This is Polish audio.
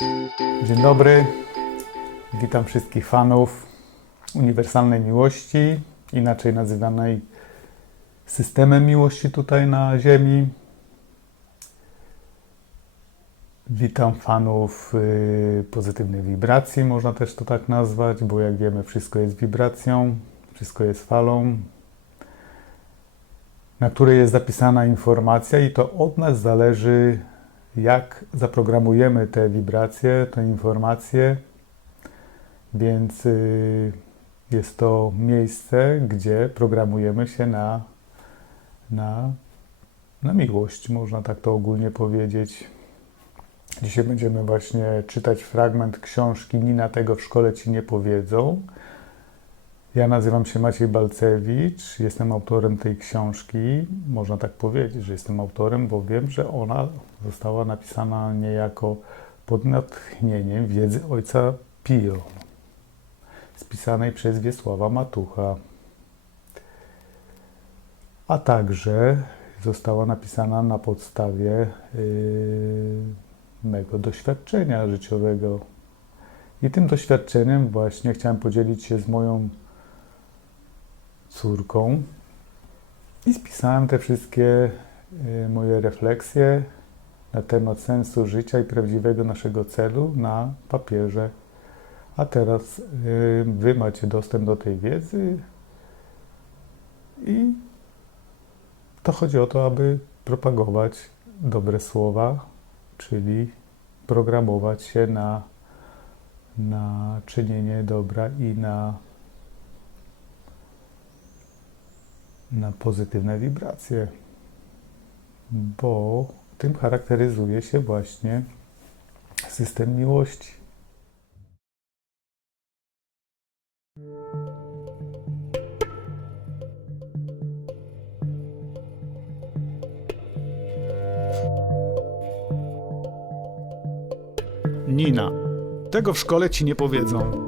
Dzień dobry. Witam wszystkich fanów uniwersalnej miłości, inaczej nazywanej systemem miłości tutaj na Ziemi. Witam fanów y, pozytywnej wibracji, można też to tak nazwać, bo jak wiemy, wszystko jest wibracją, wszystko jest falą, na której jest zapisana informacja, i to od nas zależy, jak zaprogramujemy te wibracje, te informacje. Więc y, jest to miejsce, gdzie programujemy się na, na, na miłość, można tak to ogólnie powiedzieć. Dzisiaj będziemy właśnie czytać fragment książki Nina tego w szkole ci nie powiedzą. Ja nazywam się Maciej Balcewicz, jestem autorem tej książki. Można tak powiedzieć, że jestem autorem, bo wiem, że ona została napisana niejako pod natchnieniem wiedzy ojca Pio, spisanej przez Wiesława Matucha. A także została napisana na podstawie yy, mego doświadczenia życiowego. I tym doświadczeniem właśnie chciałem podzielić się z moją córką i spisałem te wszystkie y, moje refleksje na temat sensu życia i prawdziwego naszego celu na papierze. A teraz y, Wy macie dostęp do tej wiedzy i to chodzi o to, aby propagować dobre słowa, czyli programować się na, na czynienie dobra i na na pozytywne wibracje, bo tym charakteryzuje się właśnie system miłości. Nina. Tego w szkole ci nie powiedzą.